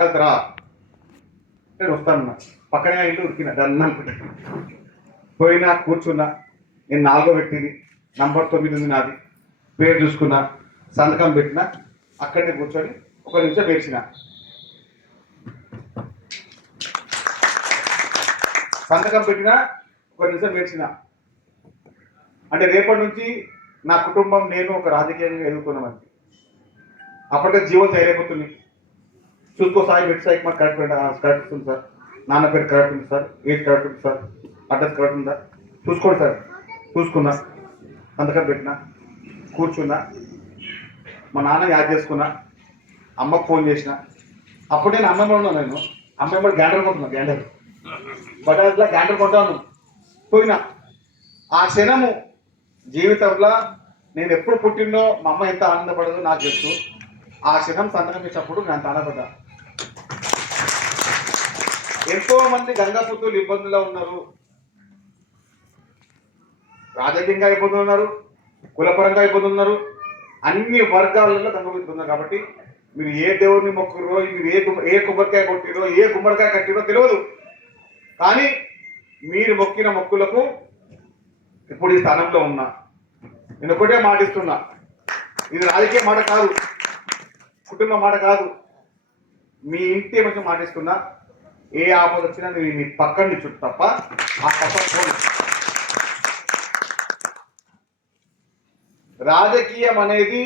రా నేను వస్తాను. పక్కనే ఇంటి ఉరికిన దాన్ని అనుకుంటా పోయినా కూర్చున్నా. నేను 4వ వ్యక్తిని, నంబర్ 9 ఉంది నాది. పేరు చూసుకున్నా, సంతకం పెట్టిన, అక్కడనే కూర్చొని ఒక నిమిషం వేసిన. సంతకం పెట్టిన ఒక నిమిషం వేసిన. అంటే రేపటి నుంచి నా కుటుంబం నేను ఒక రాజకీయంగా ఎదుర్కొన్నామని. అప్పటికే జీవో తయారైపోతుంది. చూసుకో సాయి వెబ్ సైట్ మాకు కరెక్ట్ ఉంది సార్, నాన్న పేరు కరెక్ట్ ఉంది సార్, ఏజ్ కరెక్ట్ ఉంది సార్, అడ్రస్ కరెక్ట్ ఉందా చూసుకోండి సార్. చూసుకున్నా, సంతకం పెట్టినా, కూర్చున్నా. మా నాన్న యాద్ చేసుకున్నా, అమ్మకు ఫోన్ చేసిన. అప్పుడు నేను అమ్మమ్మ ఉన్నాను. నేను అమ్మమ్మ గ్యాండర్ కొంటున్నా, గ్యాండర్ బజాజ్లో గ్యాండర్ కొంటాను. పోయినా ఆ క్షణము జీవితంలో నేను ఎప్పుడు పుట్టిందో మా అమ్మ ఎంత ఆనందపడదో నాకు తెలుసు. ఆ క్షణం సంతకం చేసినప్పుడు నేను అంత ఆనందపడ్డా. ఎంతో మంది గంగాపుత్రులు ఇబ్బందుల్లో ఉన్నారు, రాజకీయంగా ఇబ్బందులు ఉన్నారు, కులపరంగా ఇబ్బందులు ఉన్నారు, అన్ని వర్గాలలో గంగాపుత్రులు ఉన్నారు. కాబట్టి మీరు ఏ దేవుడిని మొక్కురో, మీరు ఏ కొబ్బరికాయ కొట్టిరో, ఏ గుమ్మడికాయ కట్టిరో తెలియదు. కానీ మీరు మొక్కిన మొక్కులకు ఇప్పుడు ఈ స్థానంలో ఉన్నా. నేను ఒకటే మాటిస్తున్నా, ఇది రాజకీయ మాట కాదు, కుటుంబ మాట కాదు, మీ ఇంటి మంచి మాటిస్తున్నా. ఏ ఆపద వచ్చినా నేను మీ పక్కన చుట్టూ తప్ప ఆ పక్కన. రాజకీయం అనేది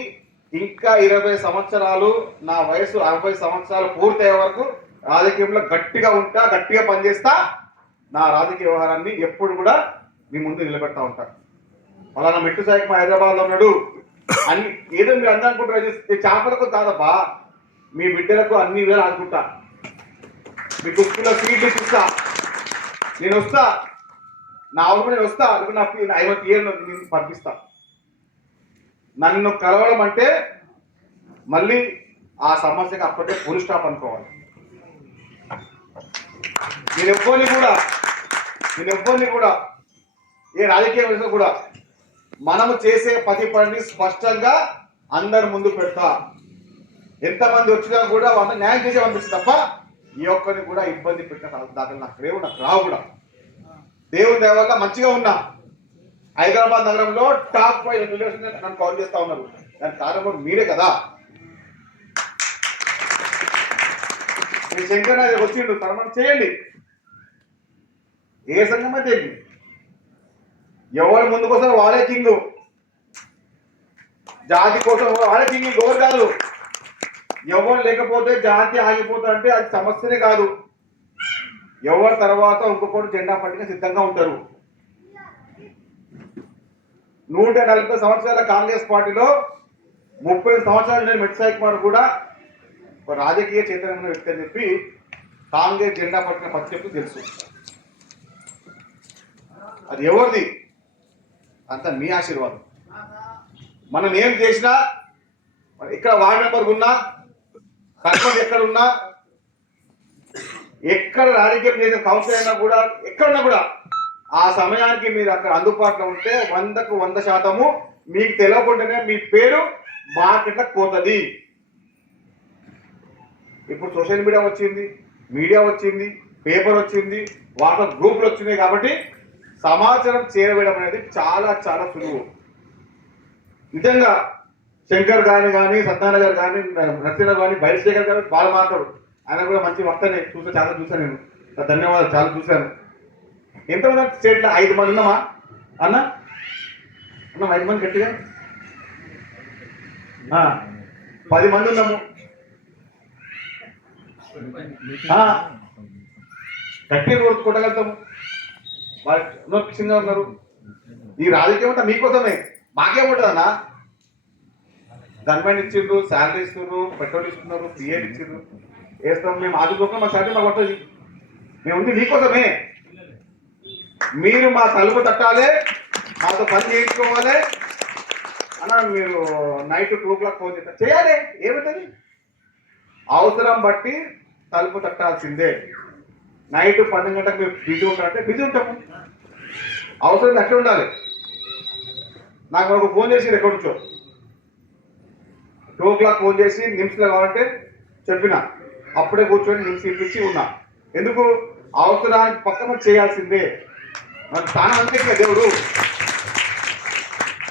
ఇంకా 20 సంవత్సరాలు, నా వయసు 60 సంవత్సరాలు పూర్తయ్యే వరకు రాజకీయంలో గట్టిగా ఉంటా, గట్టిగా పనిచేస్తా. నా రాజకీయ వ్యవహారాన్ని ఎప్పుడు కూడా మీ ముందు నిలబెడతా ఉంటాను. అలా నా మెట్టు సాయికి మా హైదరాబాద్లో ఉన్నాడు అన్ని ఏదో మీరు అందరూ అనుకుంటారు చేపలకు కాదబ్బా, మీ బిడ్డలకు అన్ని వేలు అనుకుంటా, మీ కుక్కులో సీట్లు ఇస్తా, నేను వస్తా, నా ఊరు నేను వస్తా. అది నా 50 ఏళ్ళు నేను పంపిస్తా. నన్ను కలవడం అంటే మళ్ళీ ఆ సమస్యకి అప్పటికే ఫుల్ స్టాప్ అనుకోవాలి. నేను ఎవ్వరిని కూడా ఏ రాజకీయ వ్యవస్థ కూడా మనము చేసే ప్రతి పనిని స్పష్టంగా అందరి ముందు పెడతా. ఎంతమంది వచ్చినా కూడా వాళ్ళ న్యాయం చేసే పంపిస్తుంది తప్ప ఈ ఒక్కరిని కూడా ఇబ్బంది పెట్టిన దాఖలు నాకు లేవు, నాకు రావు కూడా. దేవుని దయ వల్ల మంచిగా ఉన్నా. హైదరాబాద్ నగరంలో టాప్ 5 ఎమ్మెల్యేస్ నన్ను కాల్ చేస్తా ఉన్నారు. దానికి కారణం మీరే కదా. శంకర్ నాయక్ వచ్చిండు, సన్మానం చేయండి. ఏ సంఘం అయితే ఎవరు ముందు కోసం వాడే కింగ్, జాతి కోసం వాడే కింగ్, ఇంకొకరు కాదు. ఎవరు లేకపోతే జాతి ఆగిపోతా అంటే అది సమస్యనే కాదు. ఎవరి తర్వాత ఇంకొకరు జెండా పట్టిన సిద్ధంగా ఉంటారు. 140 సంవత్సరాల కాంగ్రెస్ పార్టీలో 30 సంవత్సరాలు నేను మెట్టు సాయి కుమార్ కూడా ఒక రాజకీయ చైతన్యమైన వ్యక్తి అని చెప్పి కాంగ్రెస్ జెండా పట్టిన పత్రికలు తెలుసు. అది ఎవరిది? అంత మీ ఆశీర్వాదం. మనం ఏం చేసినా, ఇక్కడ వార్డు మెంబర్ ఉన్నా, సర్పంచ్ ఎక్కడున్నా, ఎక్కడ రాజకీయం చేసిన కౌన్సిల్ అయినా కూడా, ఎక్కడున్నా కూడా ఆ సమయానికి మీరు అక్కడ అందుబాటులో ఉంటే 100కు 100% మీకు తెలియకుండానే మీ పేరు మార్కెట్లకు పోతుంది. ఇప్పుడు సోషల్ మీడియా వచ్చింది, పేపర్ వచ్చింది, వాట్సాప్ గ్రూపులు వచ్చినాయి. కాబట్టి సమాచారం చేరవేయడం అనేది చాలా చాలా సులువు. నిజంగా శంకర్ గారిని కానీ, సత్యనారాయణ గారు కానీ, నరసింహ కానీ, బైరశేఖర్ గారు బాగా మాట్లాడు. ఆయన కూడా మంచి వక్తనే, చాలా చూసాను నేను. ధన్యవాదాలు, చాలా చూశాను. ఎంతమంది స్టేట్లో 5 మంది ఉన్నామా అన్న? 5 మంది గట్టిగా 10 మంది ఉన్నాము. గట్టిగా కొట్టగలుగుతాము. వాళ్ళు ఉన్నారు. ఈ రాజకీయం అంతా మీకోసమే, మాకేముంటుందన్నా. గవర్నమెంట్ ఇచ్చిండ్రు, శాలరీ ఇస్తున్నారు, పెట్రోల్ ఇస్తున్నారు, పిఎల్ ఇచ్చిండ్రు, వేస్తాం. మేము ఆదుకోకుండా మా శాలరీ మాకు పడుతుంది. మేము ఉంది మీకోసమే. మీరు మా తలుపు తట్టాలి, మాతో పని చేయించుకోవాలి అన్న. మీరు నైట్ 2 o'clock ఫోన్ చేయాలి. ఏమవుతుంది? అవసరం బట్టి తలుపు తట్టాల్సిందే. నైట్ 12 గంటలకు మీరు బిజీ ఉంటారంటే బిజీ ఉంటాము. అవసరం అట్లా ఉండాలి. నాకు ఒక ఫోన్ చేసి ఎక్కడి నుంచో 2 o'clock ఫోన్ చేసి నిమిషంలో కావాలంటే చెప్పిన అప్పుడే కూర్చొని నేను సీట్లిచ్చి ఉన్నా. ఎందుకు అవసరానికి పక్కన చేయాల్సిందే. మన స్థానం అంతే దేవుడు.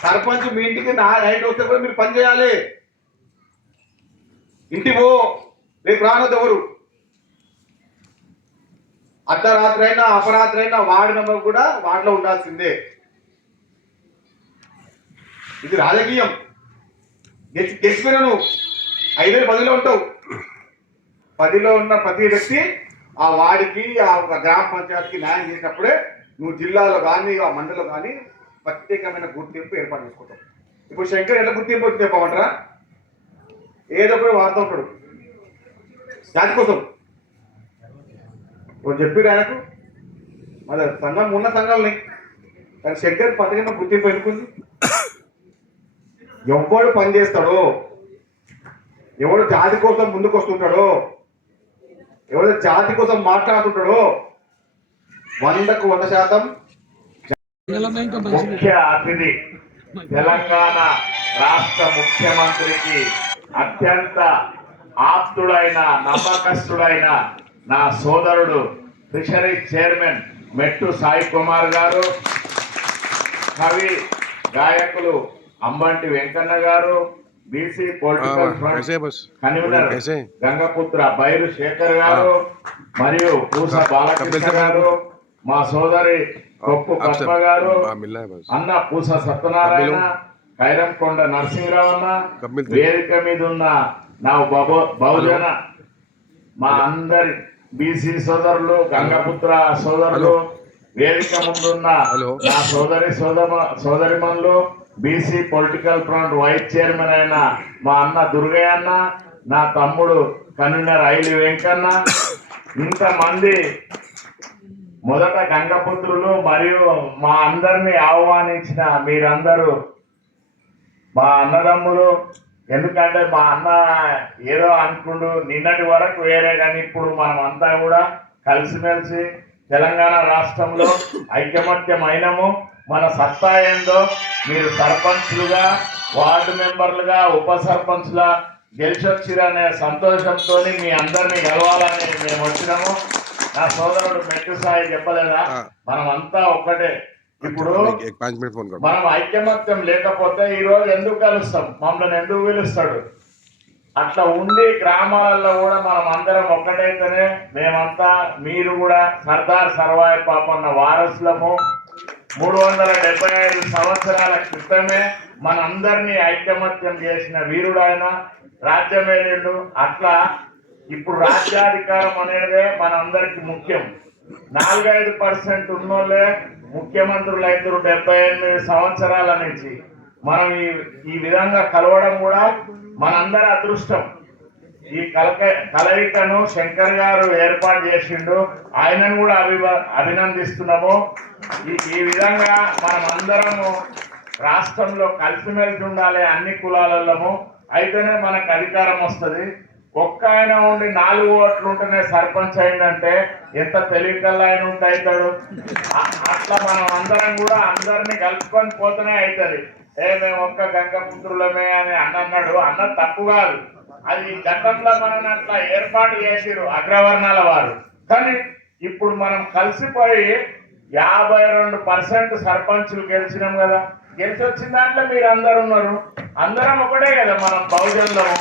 సర్పంచ్ మీ ఇంటికి నా నైట్ వస్తే కూడా మీరు పని చేయాలి. ఇంటివో రేపు రానొద్దు ఎవరు. అర్ధరాత్రి అయినా అపరాత్రి అయినా వార్డు మెంబర్ కూడా వార్డులో ఉండాల్సిందే. ఇది రాజకీయం. గెలిచిపోయిన నువ్వు 5 10లో ఉంటావు. 10లో ఉన్న ప్రతి వ్యక్తి ఆ వార్డుకి ఆ గ్రామ పంచాయతీకి న్యాయం చేసినప్పుడే నువ్వు జిల్లాలో కానీ ఆ మండలిలో కానీ ప్రత్యేకమైన గుర్తింపు ఏర్పాటు చేసుకుంటావు. ఇప్పుడు శంకర్ ఎట్లా గుర్తింపు చెప్పమంటారా? ఏదో ఒకటి వాడుతూ ఉంటాడు జాతి కోసం. ఇప్పుడు చెప్పారు ఆయనకు మరి సంఘం ఉన్న సంఘాలని, కానీ శంకర్ పథకం గుర్తింపు ఎన్నుకుంది. ఎవడు పని చేస్తాడో, ఎవడు జాతి కోసం ముందుకు వస్తుంటాడో, ఎవడు జాతి కోసం మాట్లాడుతుంటాడో 100కు 100% ముఖ్య అతిథి తెలంగాణ రాష్ట్ర ముఖ్యమంత్రికి అత్యంత ఆప్తుడైన నమ్మకస్తుడైన నా సోదరుడు ఫిషరీస్ చైర్మన్ మెట్టు సాయి కుమార్ గారు, కవి గాయకులు అంబంటి వెంకన్న గారు, BC political front convener Gangaputra Bairu Shekhar గారు, మరియు పూస బాలకృష్ణ గారు, మా సోదరి కొప్పు పద్మ గారు, అన్న పూస సత్యనారాయణ, కైరంకొండ నరసింహరావు అన్న, వేదిక మీద ఉన్న నా బహుజన మా అందరి బీసీ సోదరులు, గంగపుత్ర సోదరులు, వేదిక ముందున్న నా సోదరిమణులు, BC political front vice chairman అయిన మా అన్న దుర్గయ్య అన్న, నా తమ్ముడు కన్వీనర్ ఐలి వెంకన్న, ఇంతమంది మొదట గంగపుత్రులు మరియు మా అందరినీ ఆహ్వానించిన మీరందరూ మా అన్నదమ్ములు. ఎందుకంటే మా అన్న ఏదో అనుకుండు నిన్నటి వరకు వేరే, కానీ ఇప్పుడు మనం అంతా కూడా కలిసిమెలిసి తెలంగాణ రాష్ట్రంలో ఐకమత్యమైనము. మన సత్తా ఏందో మీరు సర్పంచ్లుగా, వార్డు మెంబర్లుగా, ఉప సర్పంచ్లుగా గెలిచొచ్చిరనే సంతోషంతో మీ అందరినీ కలవాలని మేము వచ్చినాము. నా సోదరుడు మెట్టు సాయి చెప్పలేదా, మనం అంతా ఒక్కటే. ఇప్పుడు మనం ఐకమత్యం లేకపోతే ఈ రోజు ఎందుకు కలుస్తాం, మమ్మల్ని ఎందుకు పిలుస్తాడు? అట్లా ఉండి గ్రామాలలో కూడా మనం అందరం ఒక్కటైతేనే మేమంతా, మీరు కూడా సర్దార్ సర్వాయి పాపన్న వారసులము. 375 సంవత్సరాల క్రితమే మనందరినీ ఐకమత్యం చేసిన వీరుడు ఆయన, రాజ్యమేలుడు. అట్లా ఇప్పుడు రాజ్యాధికారం అనేదే మనందరికి ముఖ్యం. 4-5% ఉన్నోళ్ళే ముఖ్యమంత్రులు అయితే 78 సంవత్సరాల నుంచి మనం ఈ విధంగా కలవడం కూడా మనందరి అదృష్టం. ఈ కలయికను శంకర్ గారు ఏర్పాటు చేసిండు, ఆయనను కూడా అభినందిస్తున్నాము. ఈ విధంగా మనం అందరము రాష్ట్రంలో కలిసిమెలిసి ఉండాలి, అన్ని కులాలము, అయితేనే మనకు అధికారం వస్తుంది. ఒక్క ఆయన ఉండి 4 ఓట్లు ఉంటేనే సర్పంచ్ అయిందంటే ఎంత తెలివికల్లా ఆయన ఉంటే అవుతాడు. అట్లా మనం అందరం కూడా అందరినీ కలుపుకొని పోతేనే అవుతుంది. మేము ఒక్క గంగపుత్రులమే అని అన్నాడు. అన్న తప్పు కాదు, అది గతంలో మనం అట్లా ఏర్పాటు చేసిరు అగ్రవర్ణాల వారు. కానీ ఇప్పుడు మనం కలిసిపోయి 52% సర్పంచులు గెలిచినాం కదా. గెలిచి వచ్చిన దాంట్లో మీరు అందరు ఉన్నారు, అందరం ఒకటే కదా, మనం బహుజనులము.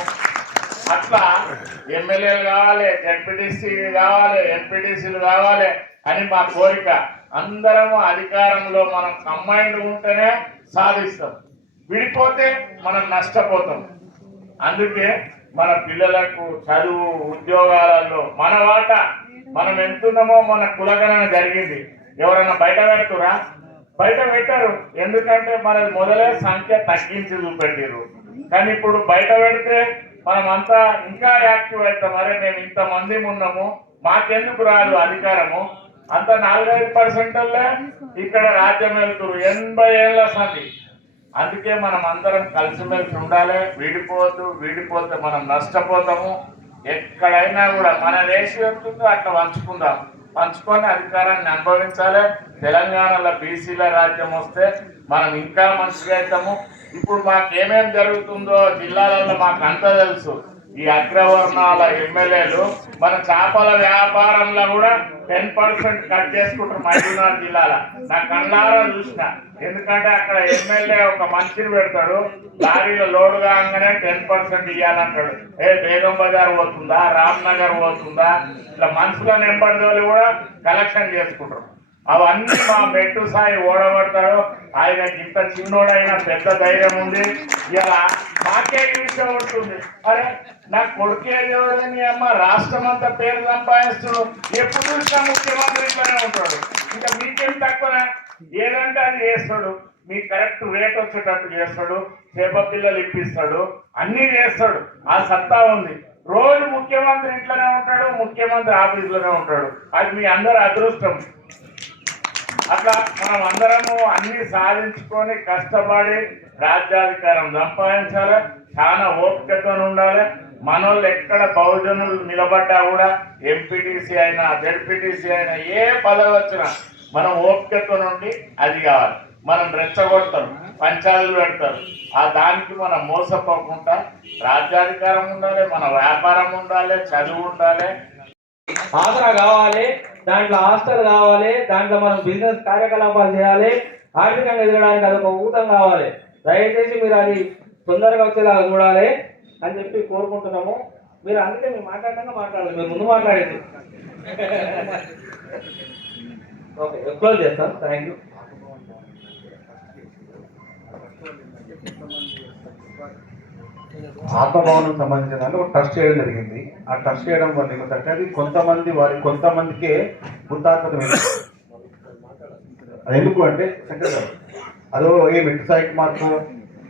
అట్లా ఎమ్మెల్యేలు కావాలి, జడ్పీటీసీ కావాలి, ఎంపీటీసీలు కావాలి అని మా కోరిక. అందరము అధికారంలో మనం కంబైండ్ ఉంటేనే సాధిస్తాం, విడిపోతే మనం నష్టపోతాం. అందుకే మన పిల్లలకు చదువు, ఉద్యోగాలలో మన వాటా మనం ఎంతున్నామో మన కులగణన జరిగింది. ఎవరైనా బయట పెడుతురా? బయట పెట్టారు. ఎందుకంటే మన మొదలే సంఖ్య తగ్గించి చూపెట్టారు. కానీ ఇప్పుడు బయట పెడితే మనమంతా ఇంకా యాక్టివ్ అవుతాం. అరే మేము ఇంతమంది ఉన్నాము, మాకెందుకు రాదు అధికారము? అంత 4-5%లే ఇక్కడ రాజ్యం వెళ్తురు 80 ఏళ్ల సంధి. అందుకే మనం అందరం కలిసిమెలిసి ఉండాలి, విడిపోతే మనం నష్టపోతాము. ఎక్కడైనా కూడా మన రేషియో ఎంతుందో అట్లా పంచుకొని అధికారాన్ని అనుభవించాలి. తెలంగాణలో బీసీల రాజ్యం వస్తే మనం ఇంకా మంచిగా అవుతాము. ఇప్పుడు మాకేమేం జరుగుతుందో జిల్లాలలో మాకు అంతా తెలుసు. ఈ అగ్రవర్ణాల ఎమ్మెల్యేలు మన చేపల వ్యాపారంలో కూడా 10% కట్ చేసుకుంటారు మహబూబ్నగర్ జిల్లాలో. నా కళ్ళారా చూసిన. ఎందుకంటే అక్కడ ఎమ్మెల్యే ఒక మనిషిని పెడతాడు, లారీలో లోడు కాగానే 10% ఇవ్వాలంటాడు. బేగం బజార్ పోతుందా, రామ్నగర్ పోతుందా, ఇట్లా మనుషుల నెంబర్లు కూడా కలెక్షన్ చేసుకుంటారు. అవన్నీ మా మెట్టు సాయి ఓడబడతాడు. ఆయన ఇంత చిన్నోడైనా పెద్ద ధైర్యం ఉంది. ఇలా మాకే విషయం ఉంటుంది, అరే నా కొడుకే దేవుడని అమ్మ రాష్ట్రం అంతా పేరు సంపాదిస్తున్నాడు, ఎప్పుడు చూసినా ముఖ్యమంత్రి ఇట్లానే ఉంటాడు. ఇంకా మీకేం తక్కువనే, ఏదంటే అది చేస్తాడు, మీకు కరెక్ట్ రేట్ వచ్చేటట్టు చేస్తాడు, చేప పిల్లలు ఇప్పిస్తాడు, అన్నీ చేస్తాడు. ఆ సత్తా ఉంది. రోజు ముఖ్యమంత్రి ఇంట్లోనే ఉంటాడు, ముఖ్యమంత్రి ఆఫీసులోనే ఉంటాడు. అది మీ అందరి అదృష్టం. అట్లా మనం అందరము అన్ని సాధించుకొని కష్టపడి రాజ్యాధికారం సంపాదించాలి. చాలా ఓపికతో ఉండాలి. మనోళ్ళు ఎక్కడ బహుజనులు నిలబడ్డా కూడా ఎంపీటీసీ అయినా జడ్పీటీసీ అయినా ఏ పదవి వచ్చినా మనం ఓపికతో నుండి అది కావాలి. మనం రెచ్చగొడతారు, పంచాయతీలు పెడతారు. ఆ దానికి మనం మోసపోకుండా రాజ్యాధికారం ఉండాలి, మన వ్యాపారం ఉండాలి, చదువు ఉండాలి, ఆసరా కావాలి, దాంట్లో హాస్టల్ కావాలి, దాంట్లో మనం బిజినెస్ కార్యకలాపాలు చేయాలి, ఆర్థికంగా ఎదగడానికి అదొక ఊతం కావాలి. దయచేసి మీరు అది తొందరగా వచ్చేలాగా చూడాలి అని చెప్పి కోరుకుంటున్నాము. మీరు అందుకే మీరు మాట్లాడటంగా మాట్లాడాలి, మీరు ముందు మాట్లాడేది. ఓకే, క్లోజ్ చేస్తాం. Thank you. ఆత్మభవనం సంబంధించిన దాంట్లో ఒక ట్రస్ట్ చేయడం జరిగింది. ఆ ట్రస్ట్ చేయడం వల్ల ఏమిటంటే అది కొంతమందికే వృత్తాత్మకం. అది ఎందుకు అంటే శంకర్ గారు అదో ఏ మెట్టు సాయి కుమార్కో,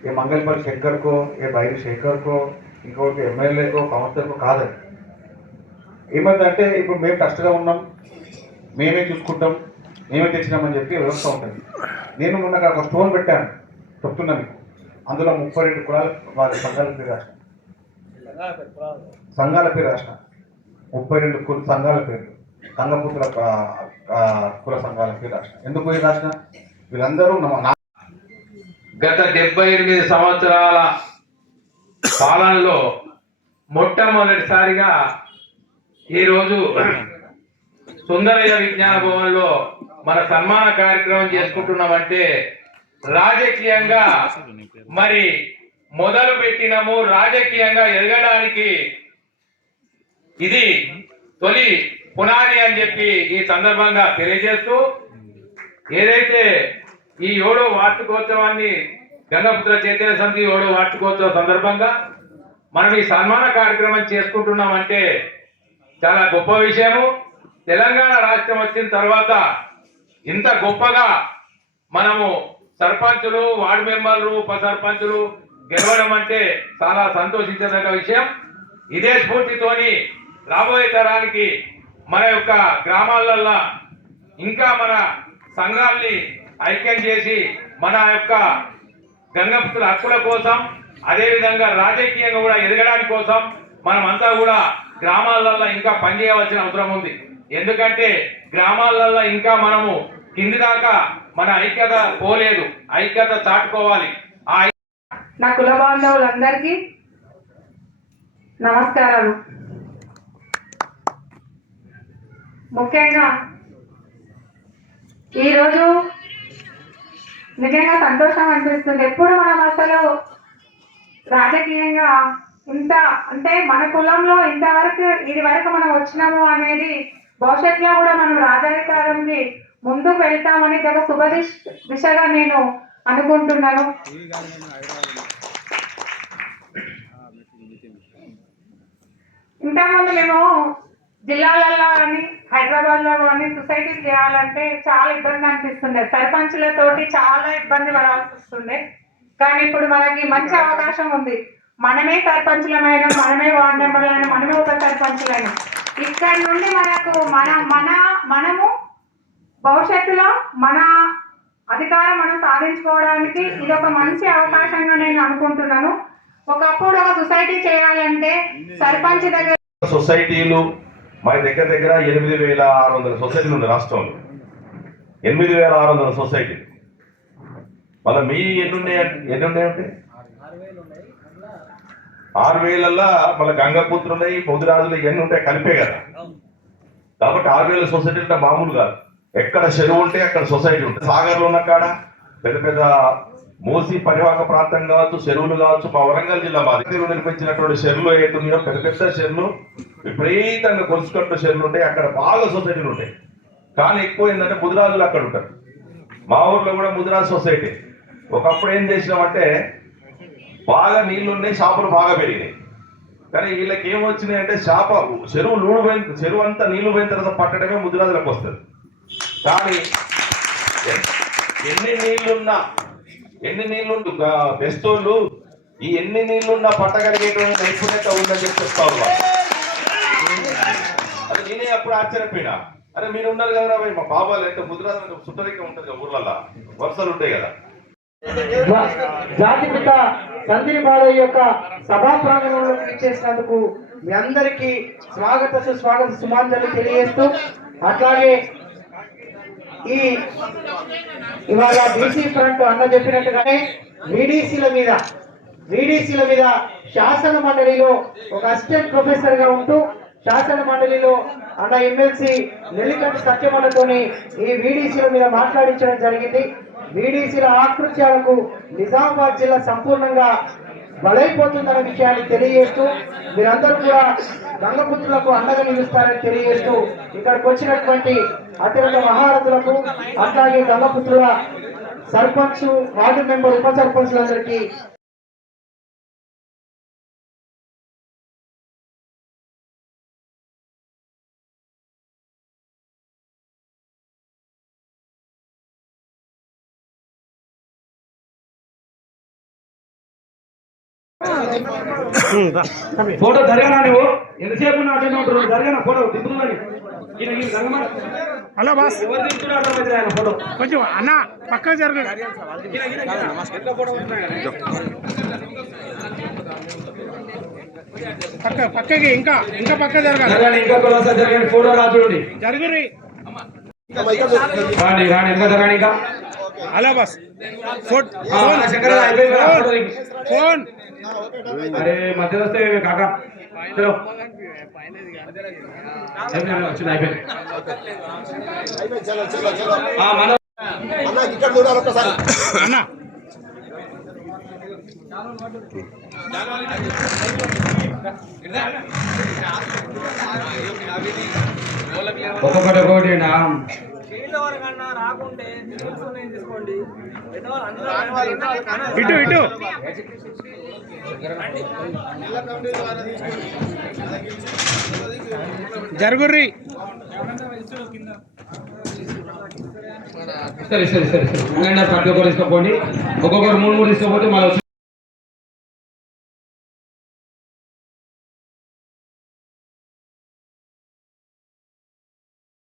ఏ మంగళపల్లి శంకర్కో, ఏ బైరి శేఖర్కో, ఇంకొకటి ఎమ్మెల్యేకో కౌన్సిలర్కో కాదని. ఏమైందంటే ఇప్పుడు మేము ట్రస్ట్గా ఉన్నాం, మేమే చూసుకుంటాం, మేమే తెచ్చినామని చెప్పి వ్యవస్థ ఉంటుంది. నేను మొన్న ఒక స్టోన్ పెట్టాను, చెప్తున్నా మీకు. అందులో 32 కులాల వారి సంఘాల పేరు రాసిన, సంఘాల పేరు రాసిన 32 సంఘాల పేర్లు, సంఘపుత్రుల కుల సంఘాల పేరు రాసిన. ఎందుకు రాసిన? వీళ్ళందరూ గత 78 సంవత్సరాల పాలనలో మొట్టమొదటిసారిగా ఈరోజు సుందరయ్య విజ్ఞాన భవన్లో మన సన్మాన కార్యక్రమం చేసుకుంటున్నామంటే రాజకీయంగా మరి మొదలు పెట్టినము. రాజకీయంగా ఎదగడానికి ఇది తొలి పునాది అని చెప్పి ఈ సందర్భంగా తెలియజేస్తూ, ఏదైతే ఈ 7వ వార్షికోత్సవాన్ని గంగపుత్ర చైతన్య సమితి 7వ వార్షికోత్సవ సందర్భంగా మనం ఈ సన్మాన కార్యక్రమం చేసుకుంటున్నామంటే చాలా గొప్ప విషయము. తెలంగాణ రాష్ట్రం వచ్చిన తర్వాత ఇంత గొప్పగా మనము సర్పంచులు, వార్డు మెంబర్లు, ఉప సర్పంచులు గెలవడం అంటే చాలా సంతోషించదగ్గ విషయం. ఇదే స్ఫూర్తితోని రాబోయే తరానికి మన యొక్క గ్రామాలల్లో ఇంకా మన సంఘాల్ని ఐక్యం చేసి మన యొక్క గంగపుత్రుల హక్కుల కోసం, అదేవిధంగా రాజకీయంగా కూడా ఎదగడానికి కోసం మనమంతా కూడా గ్రామాలలో ఇంకా పనిచేయవలసిన అవసరం ఉంది. ఎందుకంటే గ్రామాలలో ఇంకా మనము కింది దాకా మన ఐక్యత పోలేదు, ఐక్యత చాటుకోవాలి. నా కుల బాంధవులందరికీ నమస్కారాలు. ముఖ్యంగా ఈరోజు నిజంగా సంతోషం అనిపిస్తుంది. ఎప్పుడు మనం అసలు రాజకీయంగా ఇంత అంటే మన కులంలో ఇంతవరకు ఇది వరకు మనం వచ్చినాము అనేది, భవిష్యత్తులో కూడా మనం రాజాధికారంకి ముందుకు వెళ్తామని ఒక శుభ దిశగా నేను అనుకుంటున్నాను. ఇంతకుముందు మేము జిల్లాలలో కానీ హైదరాబాద్లో కానీ సొసైటీలు చేయాలంటే చాలా ఇబ్బంది అనిపిస్తుండే, సర్పంచులతోటి చాలా ఇబ్బంది పడాల్సి వస్తుండే. కానీ ఇప్పుడు మనకి మంచి అవకాశం ఉంది. మనమే సర్పంచులమైన, మనమే వార్డు మెంబర్లైనా, మనమే ఉప సర్పంచులైనా, ఇక్కడ నుండి మనము భవిష్యత్తులో మన అధికారం మనం సాధించుకోవడానికి ఇది ఒక మంచి అవకాశంగా నేను అనుకుంటున్నాను. ఒకప్పుడు ఒక సొసైటీ చేయాలంటే సర్పంచ్ దగ్గర సొసైటీలు మన దగ్గర 8,600 సొసైటీలు ఉంది రాష్ట్రంలో. 8,600 సొసైటీలు. మళ్ళీ మీ ఎన్ని ఉన్నాయంటే 6000 మన గంగపుత్రులు ఉన్నాయి, పొద్దురాజులు ఇవన్నీ ఉంటాయి, కలిపే కదా. కాబట్టి 6000 సొసైటీ అంటే మామూలు కాదు. ఎక్కడ చెరువు ఉంటే అక్కడ సొసైటీ ఉంటుంది. సాగర్లో ఉన్న కాడ పెద్ద పెద్ద మూసి పరివాహక ప్రాంతం కావచ్చు, చెరువులు కావచ్చు. మా వరంగల్ జిల్లా మాది నిర్మించినటువంటి చెరువులు ఏతున్నాయో పెద్ద పెద్ద చెరువులు, విపరీతంగా కొలుసుకట్టు చెరువులు ఉంటాయి. అక్కడ బాగా సొసైటీలు ఉంటాయి. కానీ ఎక్కువ ఏంటంటే ముదిరాజులు అక్కడ ఉంటారు. మా ఊర్లో కూడా ముదిరాజు సొసైటీ. ఒకప్పుడు ఏం చేసినామంటే బాగా నీళ్లు ఉన్నాయి, చేపలు బాగా పెరిగినాయి. కానీ వీళ్ళకి ఏమొచ్చినాయి అంటే చెరువు అంతా నీళ్లు పోయిన తర్వాత పట్టడమే ముదిరాజులకు వస్తుంది. కానీ ఎన్ని నీళ్లు బెస్తోళ్ళు ఈ ఎన్ని నీళ్లున్నా పట్టగలిగేటువంటి నైపుణ్యత ఉందని చెప్పేస్తారు. అది నేనే అప్పుడు ఆశ్చర్యపోయినా. అరే మీరు ఉన్నారు కదా భయ్, మా బాబాలు అంటే ముదిరాజు సుట్టరిక ఉంటుంది కదా, ఊర్లలో వరుసలు ఉంటాయి కదా. జాతిపిత తండ్రి బాలయ్య యొక్క సభా ప్రాంగణంలో ఇచ్చేసినందుకు మీ అందరికీ స్వాగత సుస్వాగత సుమాంజలి తెలియజేస్తూ, అట్లాగే ఇవాళ బీసీ ఫ్రంట్ అన్న చెప్పినట్టుగానే వీడీసీల మీద శాసన మండలిలో ఒక అసిస్టెంట్ ప్రొఫెసర్ గా ఉంటూ శాసన మండలిలో అన్న ఎమ్మెల్సీ నెల్లికంటి సత్యమన్నతోని ఈ వీడీసీల మీద మాట్లాడించడం జరిగింది. వీడీసీల ఆకృత్యాలకు నిజామాబాద్ జిల్లా సంపూర్ణంగా బలైపోతుందన్న విషయాన్ని తెలియజేస్తూ, మీరందరూ కూడా గంగపుత్రులకు అండగా నిలుస్తారని తెలియజేస్తూ, ఇక్కడికి వచ్చినటువంటి అత్యంత మహారథులకు అట్లాగే గంగపుత్రుల సర్పంచ్, వార్డు మెంబర్, ఉప సర్పంచ్లందరికీ ఫోటో జరగనా నువ్వు ఎంతసేపు అటెండ్ ఉంటారు? జరగనా ఫోటో దిగుతుంది. హలో బాస్, ఫోటో కొంచెం అన్న పక్క జరగ. పక్కకి ఇంకా పక్క జరగాలి. ఇంకా జరగండి, ఫోటో రాజుడి జరుగురి. రాండి ఇంకా జరగండి. ఇంకా హలో బాస్, ఫోన్ అరే మధ్య వస్తే కాకా చలో వచ్చింది, అయిపోయింది. అన్న ఒక్కొక్కటి నా ఇటు జరుగుర్రి. సరే ప్రతి ఒక్కరు తీసుకోపోండి. ఒక్కొక్కరు 3 తీసుకోపోతే మళ్ళీ